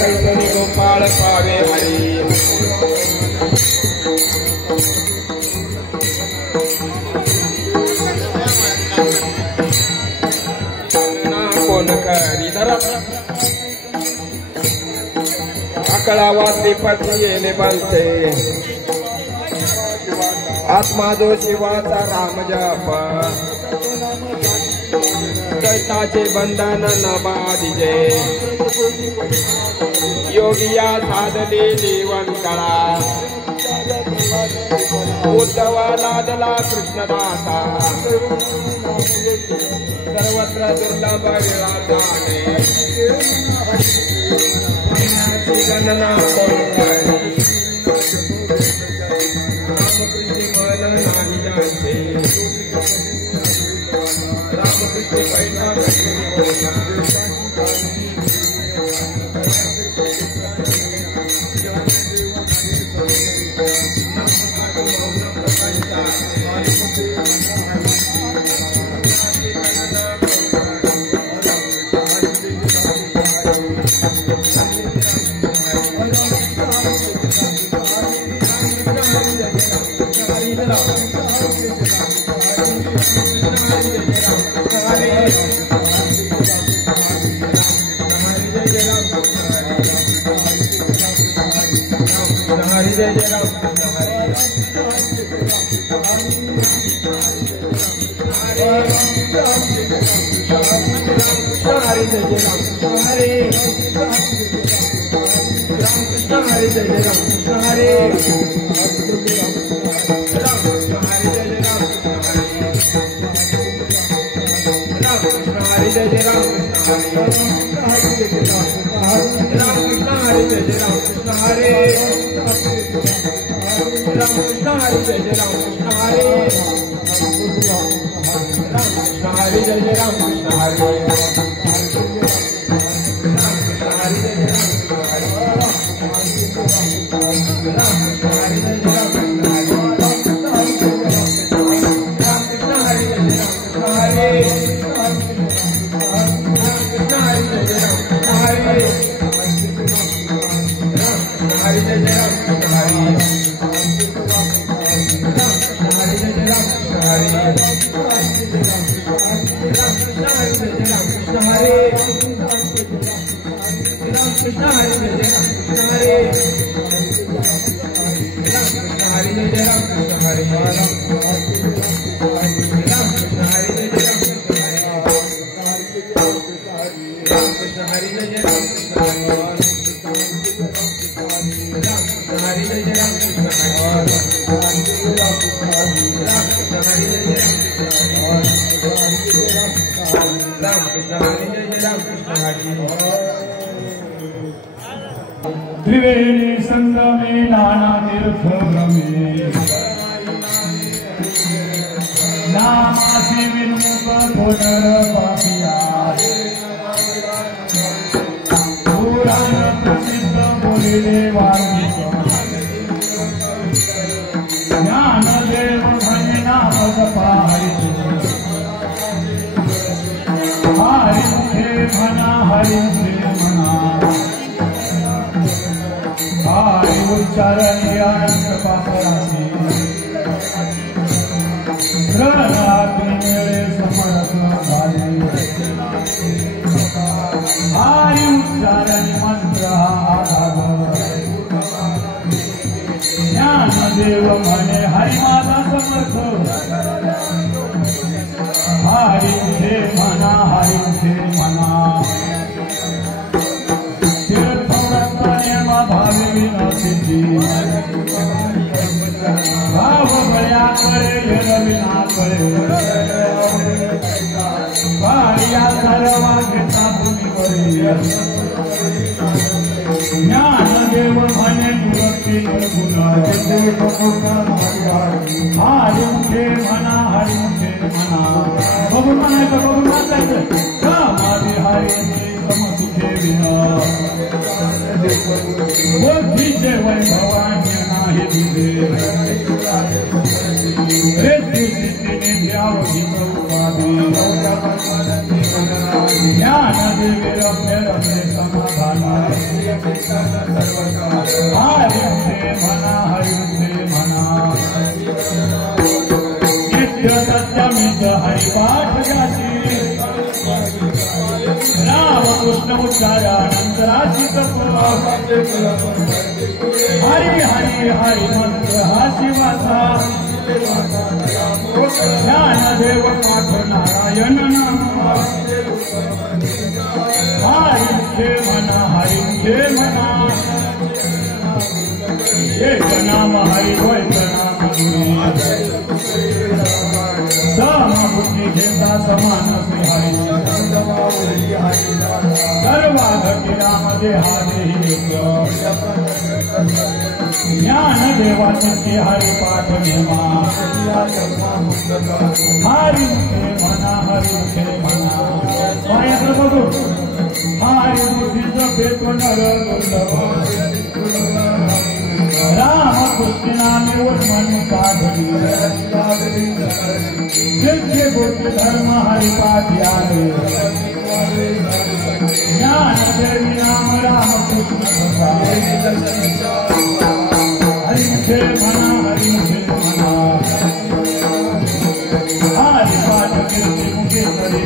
कैसरी गोपाळ पावे हरी कोण करी धरा अकळा वाचली पती येले बनते आत्मा जो शिवाचा राम जप दैताचे बंधन न बाधिजे योगिया साधले जीवन कळा उद्धवा लादला कृष्णदासा सर्वत्र दुर्लभ विराजाने गणना रामकृष्ण मन नाही जानते रामकृष्ण पैसा त्रिवेणी संगमे नाना तीर्थ भ्रमे नामासी विन्मुख पुनर्पापिया पुराण प्रसिद्ध बोलिले वार्षिक ज्ञानदेव भजना पदपारित हरिमुखे मना हरिमुखे मना हरि उच्चारणे अनंत पापराशी ग्रहणाग्नि मेळे समरस झाले हरि उच्चारणे मंत्र आधार ज्ञानदेव म्हणे हरि माझा समर्थ हरि मुखे म्हणा हरि मुखे म्हणा भावी विनाशिती भाव बळ्या करे घेण विना करे भार्या सर्वा घेता तुम्ही करे ज्ञानदेव म्हणे तुरती निर्गुण हरि मुखे म्हणा हरि मुखे म्हणा बघून म्हणायचं बघून वाचायचं समाधी हरी समसुखे विना बुद्धीचे वैभवान्य नाही दिले रे सिद्धीने द्यावं ही उपाधी देवी रम्य रम्य समाधान हरिं ते मना नित्य सत्यमित हरिपाठ गाची राम कृष्ण उच्चारानंतराची हरि हरि हरि मंत्र हा शिवाचा ज्ञानदेव पाठ नारायण नाम हरि हे मना एक नाम हरि बुद्धि घेता समान हरि सर्वाघटी राम देहादे ज्ञान देवाचे हरिपाठ नेमा हरि मना पायाचं बघू हरि बुद्धीचं पेट नर राम कृष्णाने मन साधली दिव्य गोष्ट धर्म हरिपाठ आले ज्ञान देवी राम राम कृष्ण हरिचे मना हरिपाठ कीर्ती मुखे करी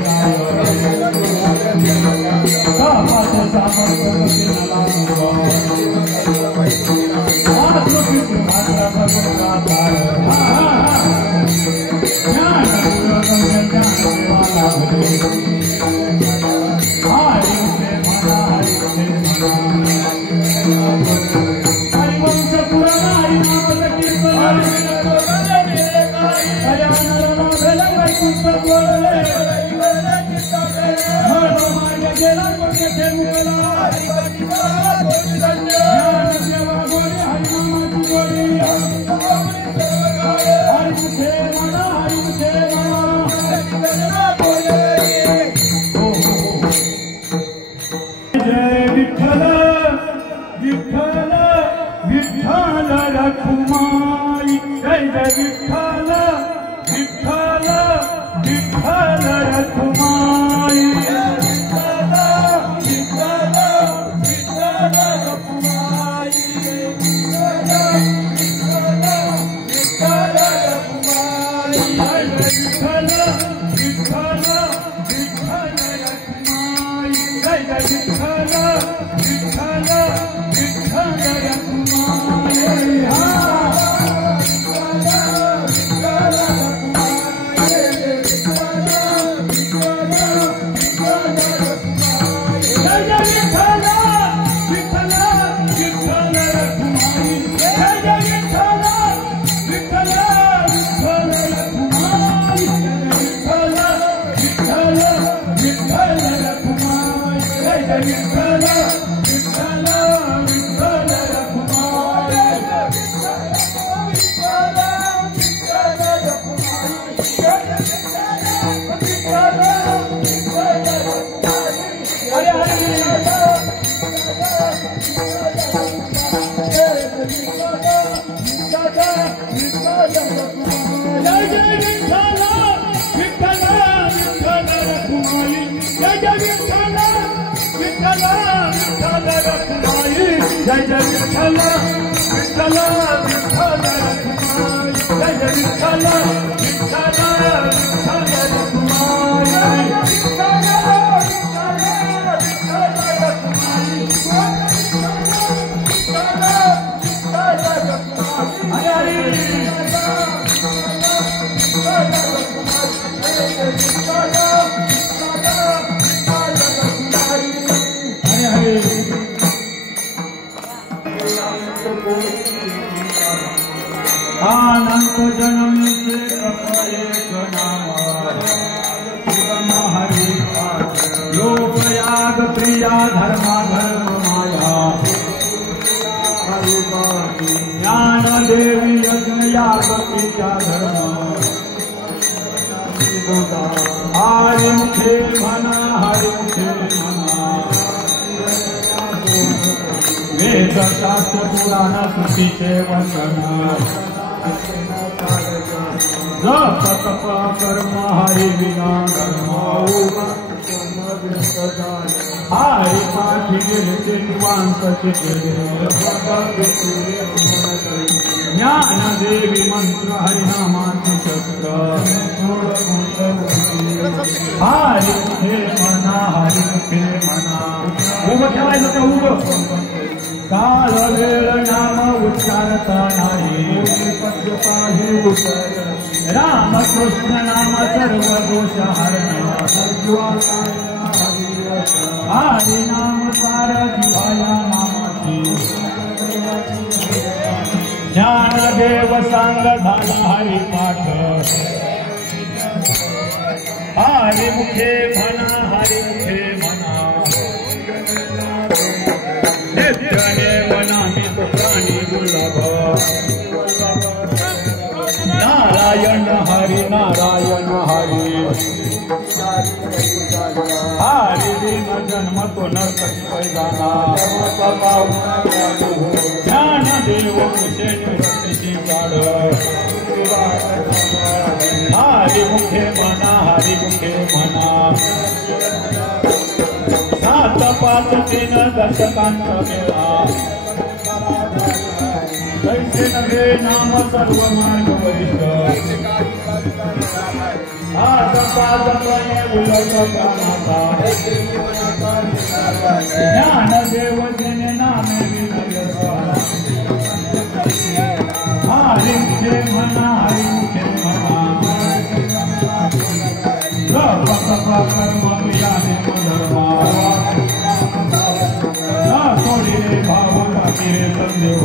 अनंत जन्म से एक नाम हरि लोक याग प्रिया धर्मा धर्म माया ज्ञान देवी यज्ञ याग प्रिया धर्म हरि मुखे मना हरि मुखे मना वेद शास्त्र पुराण श्रुतीचे वचन जप तप कर्म हरि विना धर्म हरि पाठी गेले निवांत ज्ञान देवी मंत्र हरिनामाची शस्त्र हरि मुखे मना हरि मुखे मना उभं ठेवायचं ते उभं काळ वेळ नाम उच्चारता नाही राम कृष्ण नाम सर्व दोष हरण हरि नाम सार जीवाया नामाची ज्ञान देव सांग झाला हरि पाठ हरि मुखे म्हणा हरि मुखे म्हणा नित्याने मनामी प्राणी दुर्लभ नारायण हरि नारायण हरि हरि दिन जन्म तो नरक पैदाना ज्ञान देव कुशे निवृत्ती काढ हरि मुखे म्हणा हरि मुखे म्हणा सात पाच तीन दशकांत मेळा कैसे नव्हे नाम सर्व मार्ग वरिष्ठ हात पाच प्रणे उलट कामाचा ज्ञान देव जने नामे विनयता हरि मुखे म्हणा हरि मुखे म्हणा कर्म क्रियाने धर्मा सोडिले भाव रे संदेह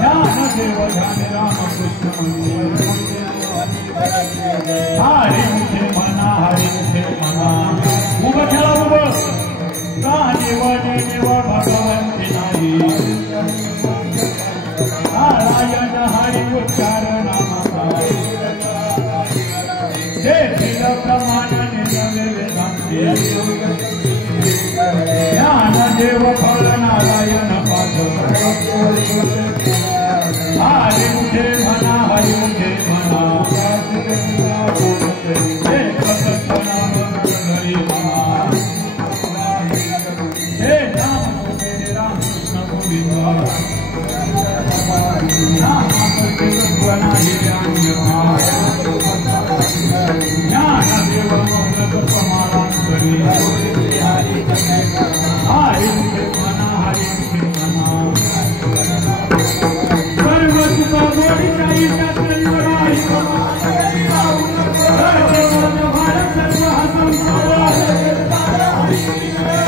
ज्ञान देव ध्यान राम कृष्ण हरि मुखे मना हरि मुखे मना उभं ठेवा उभं का निवडे देव भगवंती नाही नारायण हरि उच्चार नामाचा देखील प्रमाण निजवे वेदांती ज्ञान देव फळ नारायण पाठ हरि मुखे म्हणा हरि मुखे म्हणा एक सत्य नाम हरि म्हणा हे नाम मेरे राम कृष्ण गोविंद नाम करते नाही ज्ञान देव मौन प्रमाण करी हरि मुखे म्हणा हरि मुखे म्हणा सर्व सुख गोडी काही शास्त्री बघाई भारत सर्व हसन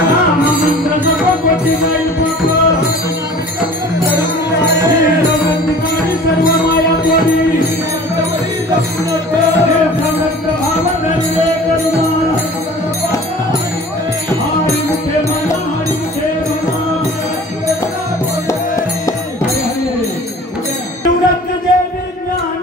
राम मंत्र जप गोटी गाई सर्व माया गोडी भाव धरले करुणा हरि मुखे म्हणा हरि मुखे म्हणा निवृत्त देवी ज्ञान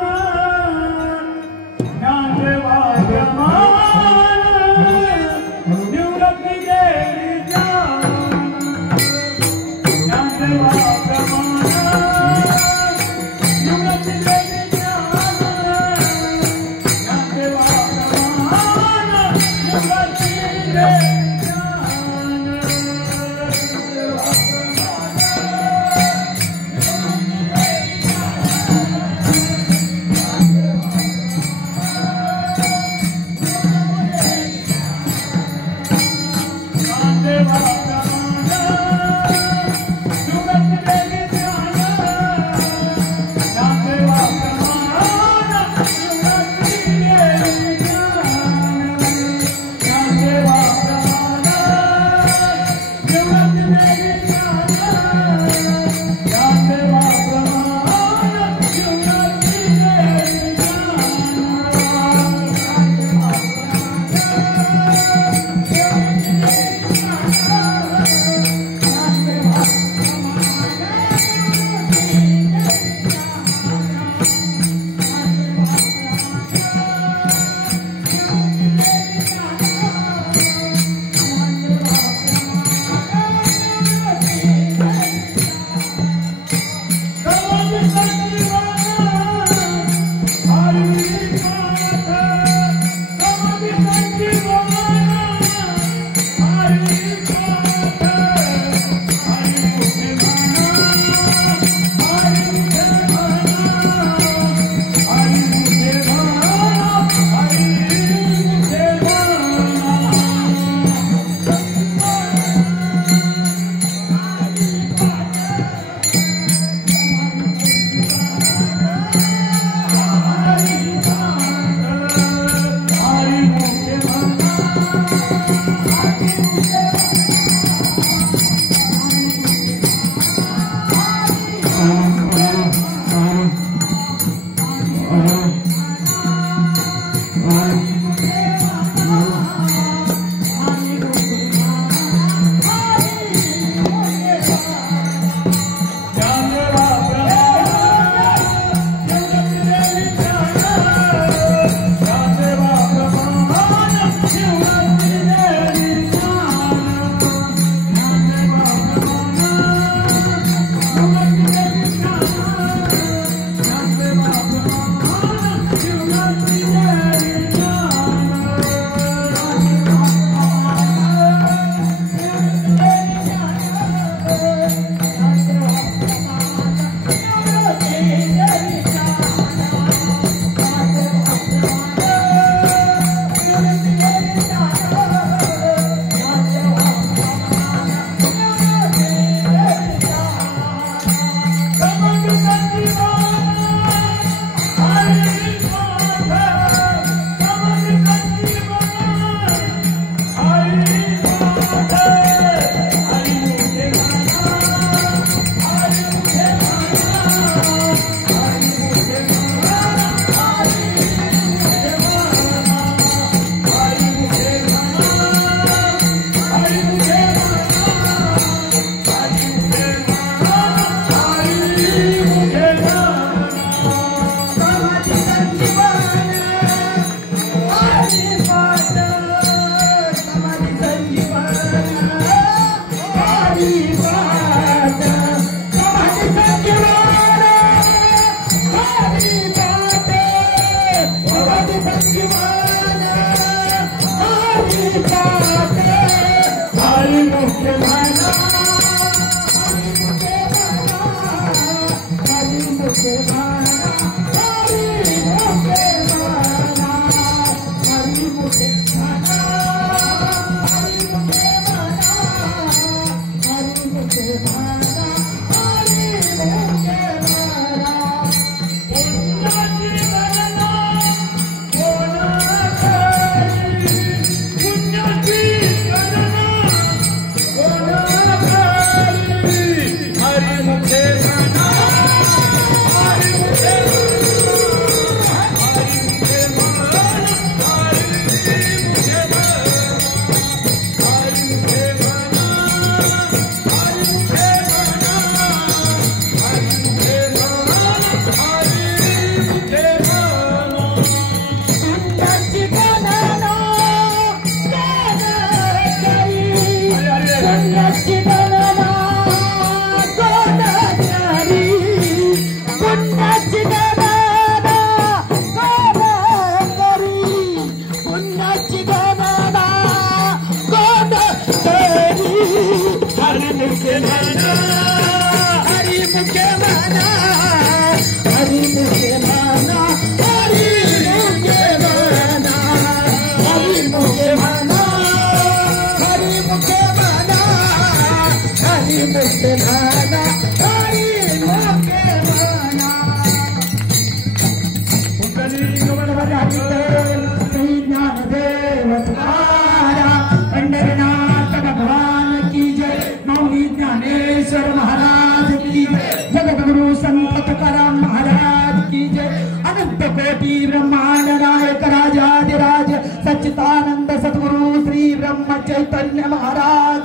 ब्रह्मांड नायक राजाधिराज सच्चिदानंद सद्गुरु श्री ब्रह्म चैतन्य महाराज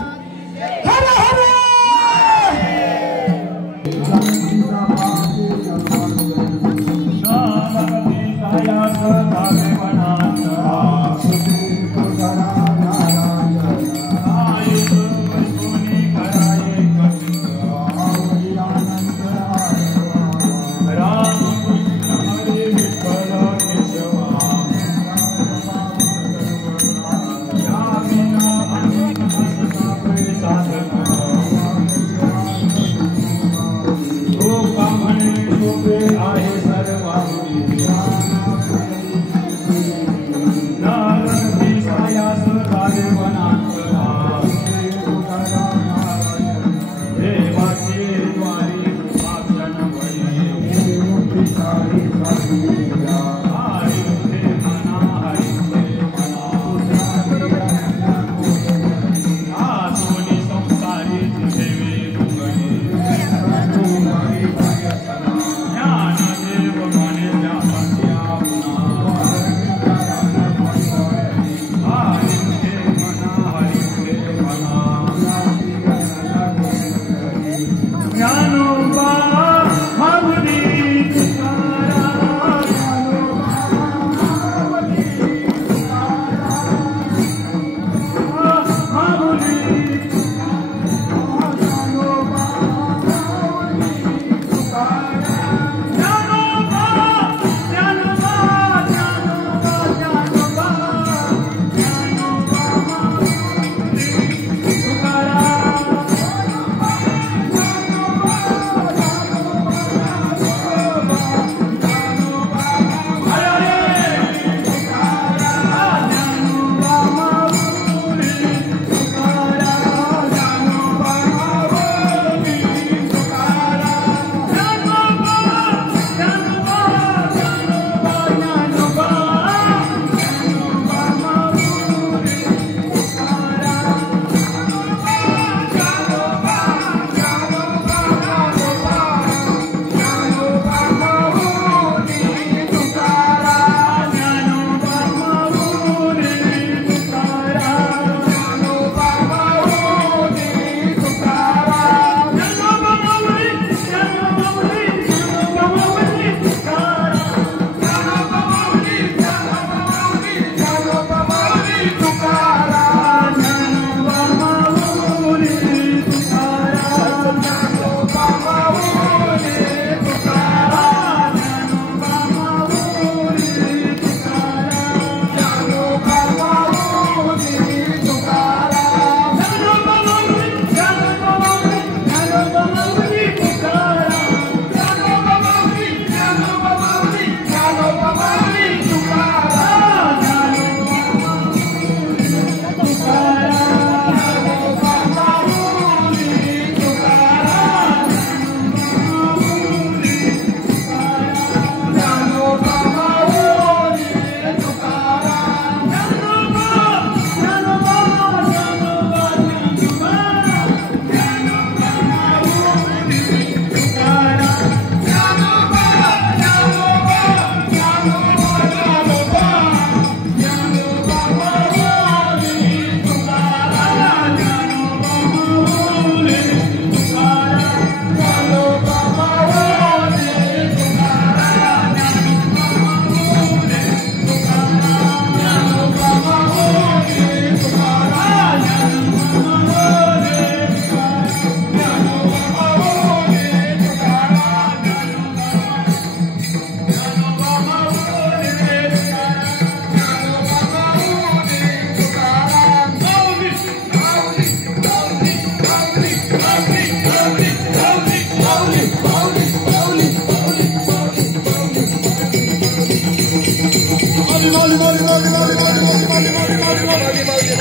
हर हर Sadhana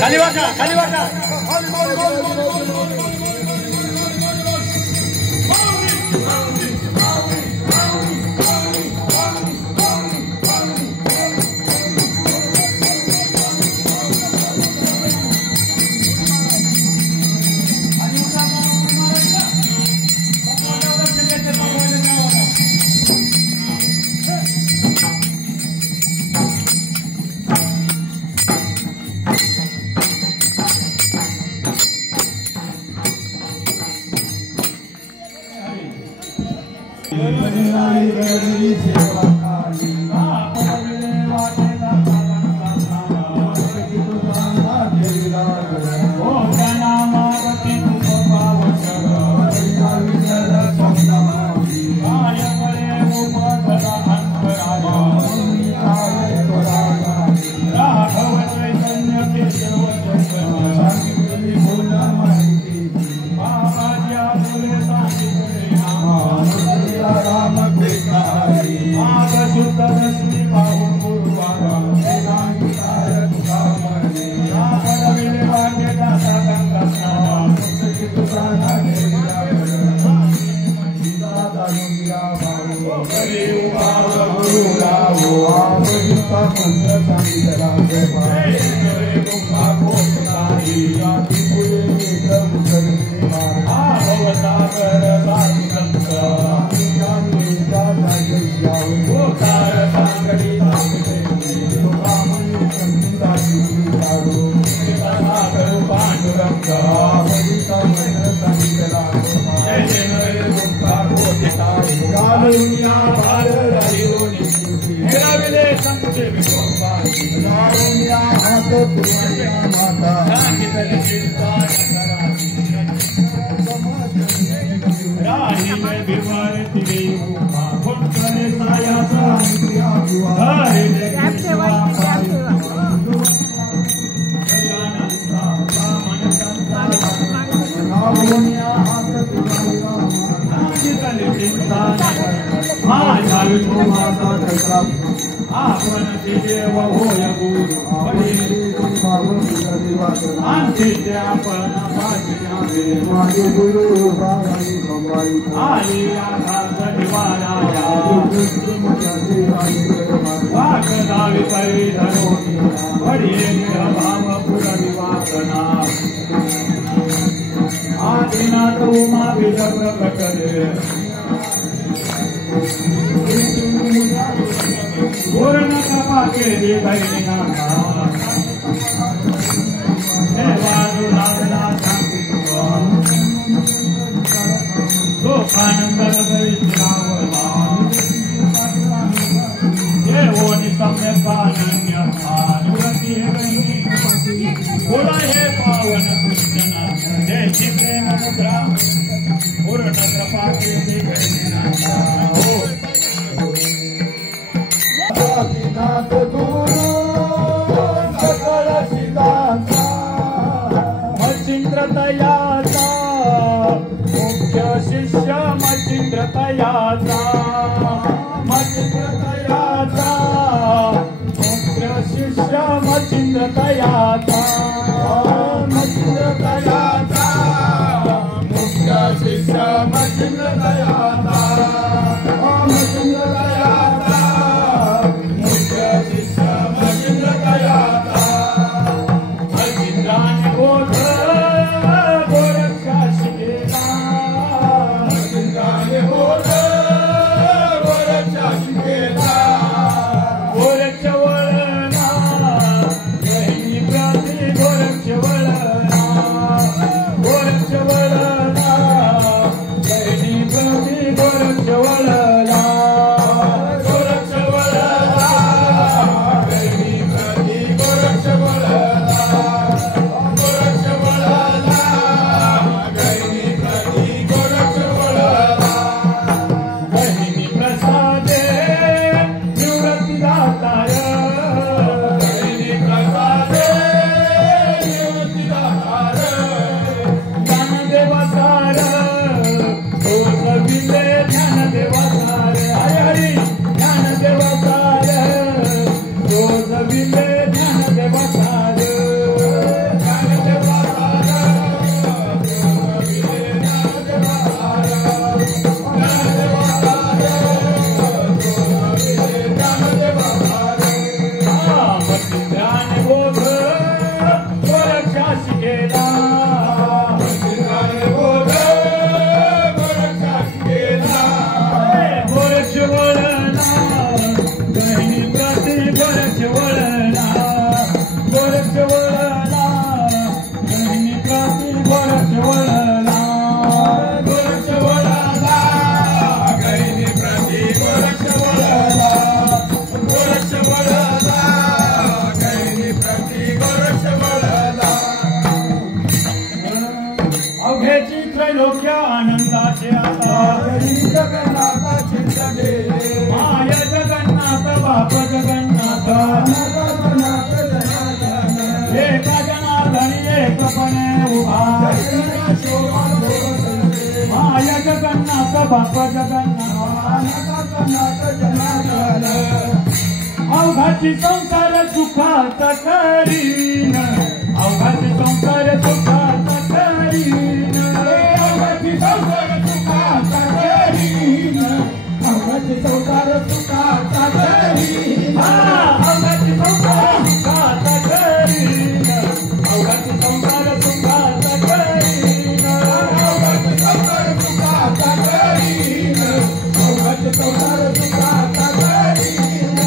खाली वाका खाली वाका Gorakcha बाप जगन्नाथ अवघाची संसार सुखाचा करीन अवघाची संसार सुखाचा करीन अवघाची संसार सुखाचा करीन अवघाची संसार सुखाचा करीन अवघाची संसार सुखाचा करीन अवघाची संसार सुखाचा करीन अवघाची संसार सुखाचा करीन अवघाची संसार सुखाचा करीन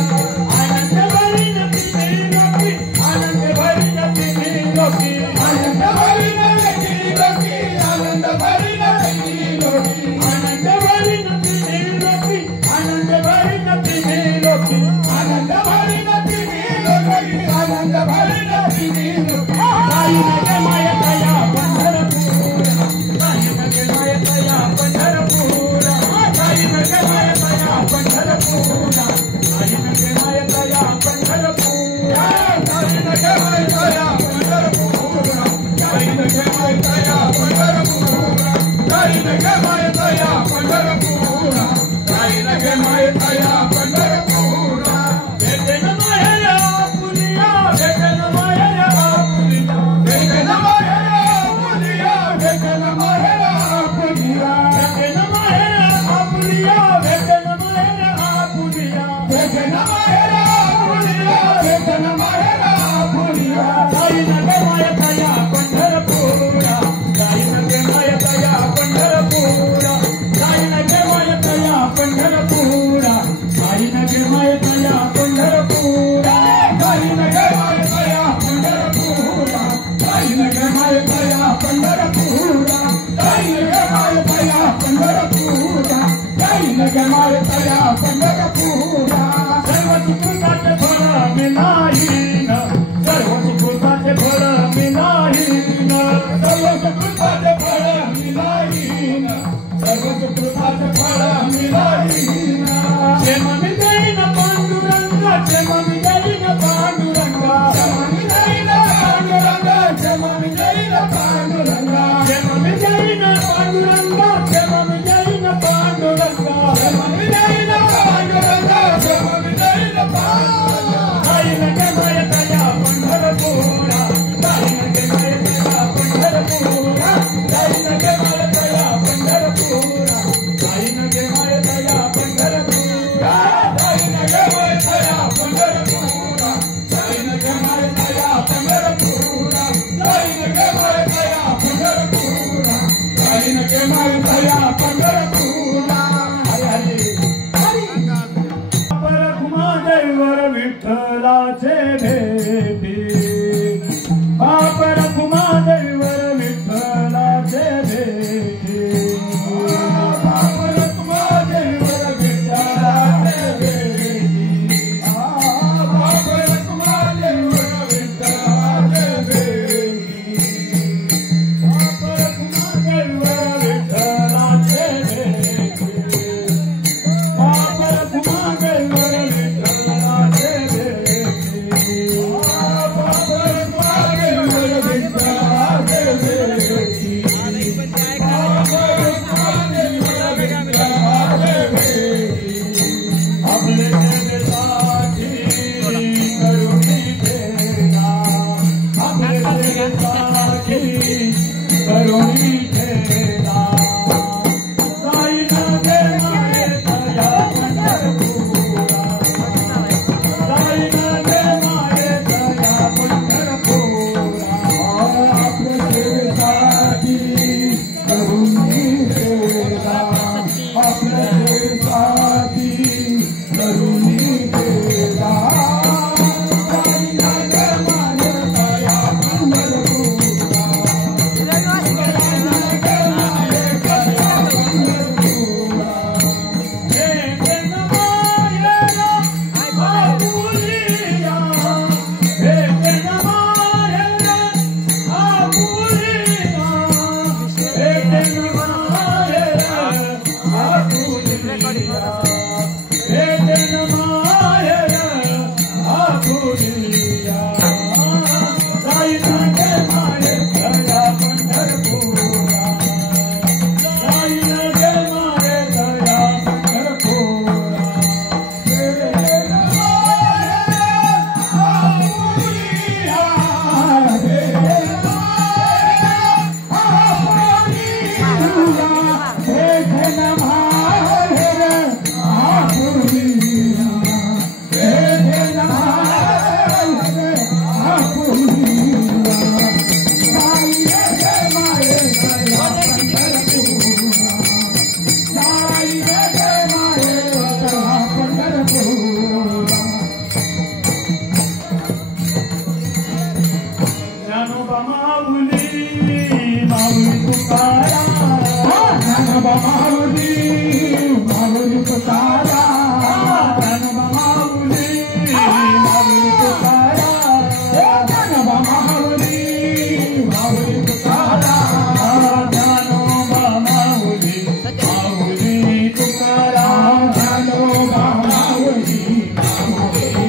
आनंद भरीन तिने लोकी आनंद भरीन तिने लोकी आनंद भरीन तिने लोकी आनंद भरीन तिने लोकी आनंद भरीन तिने लोकी आनंद भरीन तिने लोकी आनंद भरीन तिने लोकी आनंद भरीन तिने लोकी आई नगे माया तया पंढरपूर आई नगे माया तया पंढरपूर आई नगे माया तया पंढरपूर आई नगे माया तया पंढरपूर आई नगे माया तया पंढरपूर आई नगे माया तया पंढरपूर आई नगे माया तया पंढरपूर आई नगे माया तया पंढरपूर भेटेन माया पुलिया भेटेन माया पुलिया भेटेन माया पुलिया भेटेन माया पुलिया भेटेन माया पुलिया भेटेन माया पुलिया भेटेन माया पुलिया भेटेन माया पुलिया आई नगे माया तया पंढरपूर आई नगे माया तया पंढरपूर आई नगे माया तया पंढरपूर आई नगे माया तया पंढरपूर आई नगे माया तया पंढरपूर आई नगे माया तया पंढरपूर आई नगे माया तया पंढरपूर आई नगे माया तया पंढरपूर सर्व सुकृताचे फळ मिळाईन सर्व सुकृताचे फळ मिळाईन सर्व सुकृताचे फळ मिळाईन सर्व सुकृताचे फळ मिळाईन क्षेम मिळेन पांडुरंग क्षेम मिळेन पांडुरंग क्षेम मिळेन पांडुरंग क्षेम मिळेन पांडुरंग क्षेम मिळेन पांडुरंग क्षेम मिळेन पांडुरंग क्षेम मिळेन पांडुरंग क्षेम मिळेन पांडुरंग आई नगे माया तया पंढरपूर आई नगे माया तया पंढरपूर आई नगे माया तया पंढरपूर आई नगे माया तया पंढरपूर आई नगे माया तया पंढरपूर आई नगे माया तया पंढरपूर आई नगे माया तया पंढरपूर आई नगे माया तया पंढरपूर हरी हरी परकुमादेवर विठ्ठलाचे भेटी परकुमादेवर विठ्ठलाचे भेटी परकुमादेवर विठ्ठलाचे भेटी परकुमादेवर विठ्ठलाचे भेटी परकुमादेवर विठ्ठलाचे भेटी परकुमादेवर विठ्ठलाचे भेटी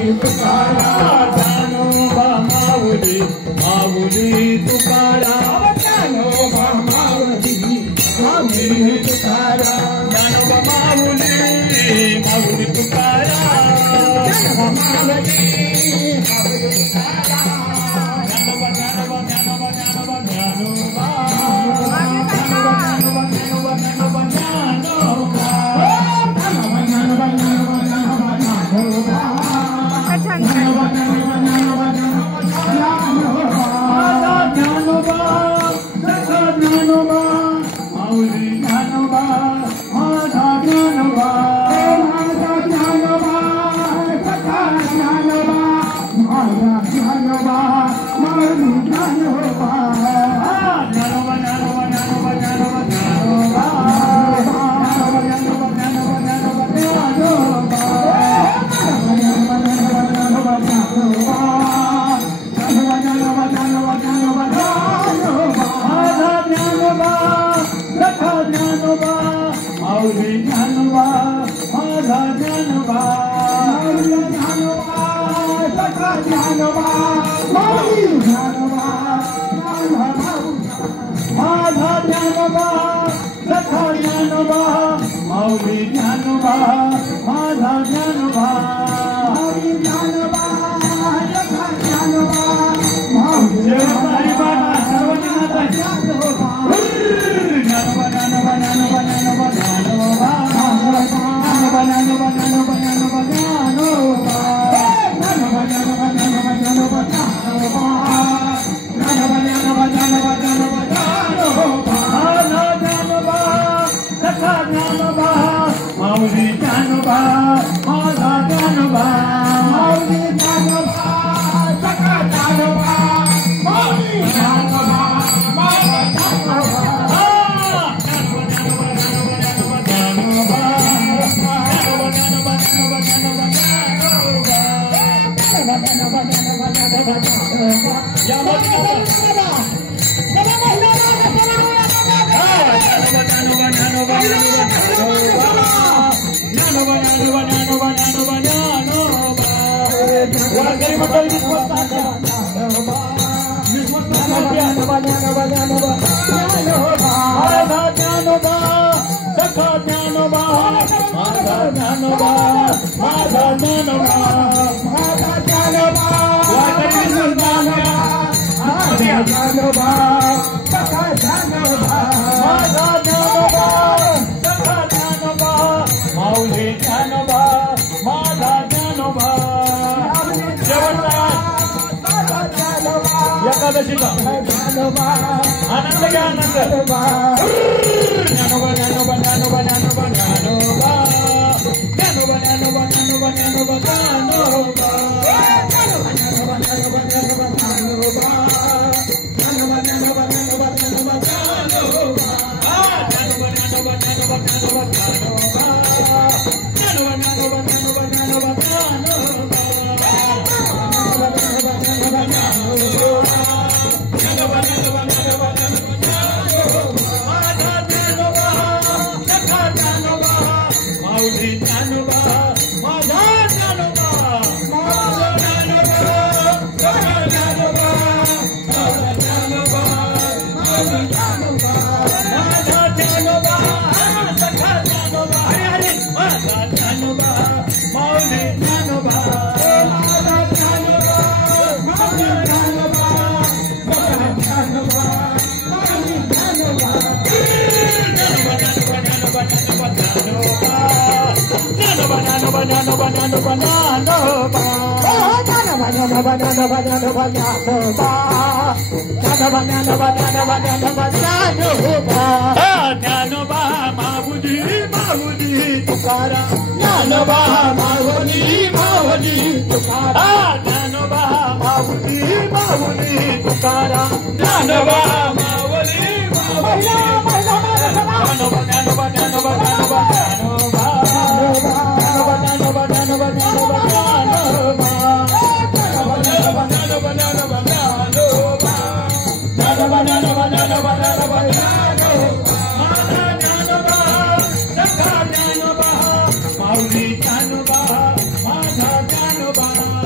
ज्ञानोबा माऊली माऊली तुकाराम ज्ञानोबा माऊली माऊली तुकाराम ज्ञानोबा माऊली माऊली तुकाराम ज्ञानोबा माऊली Mauli Janova, Madha Janova.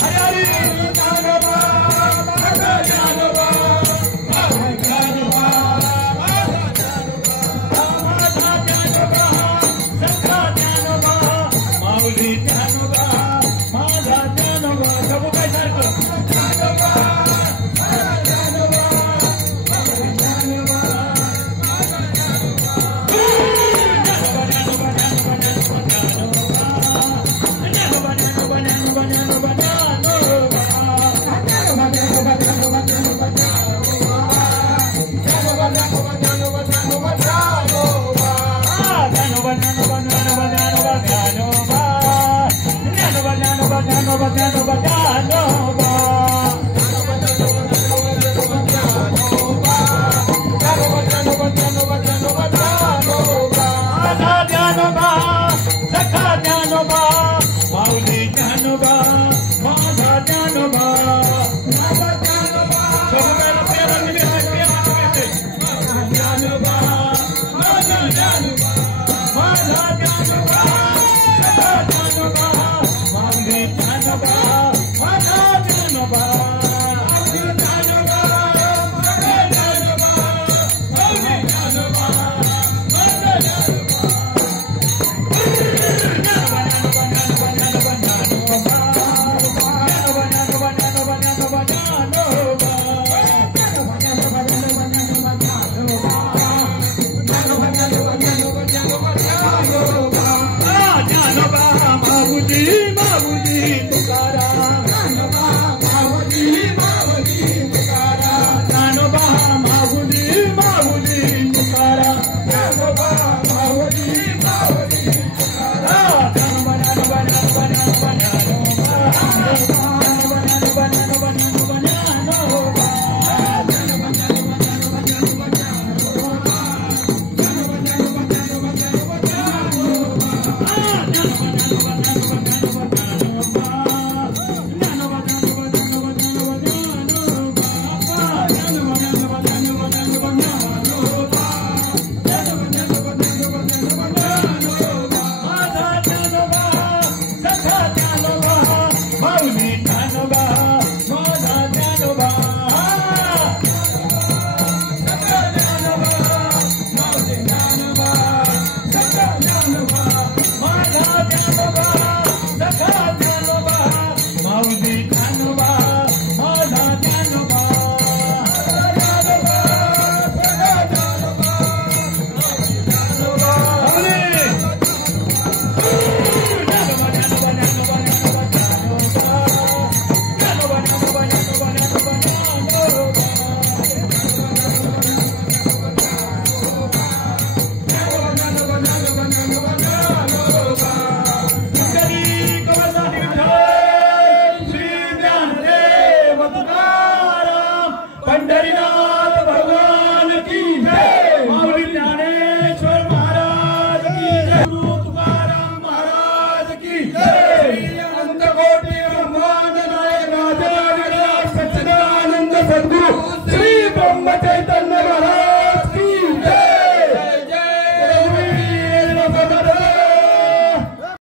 Maudi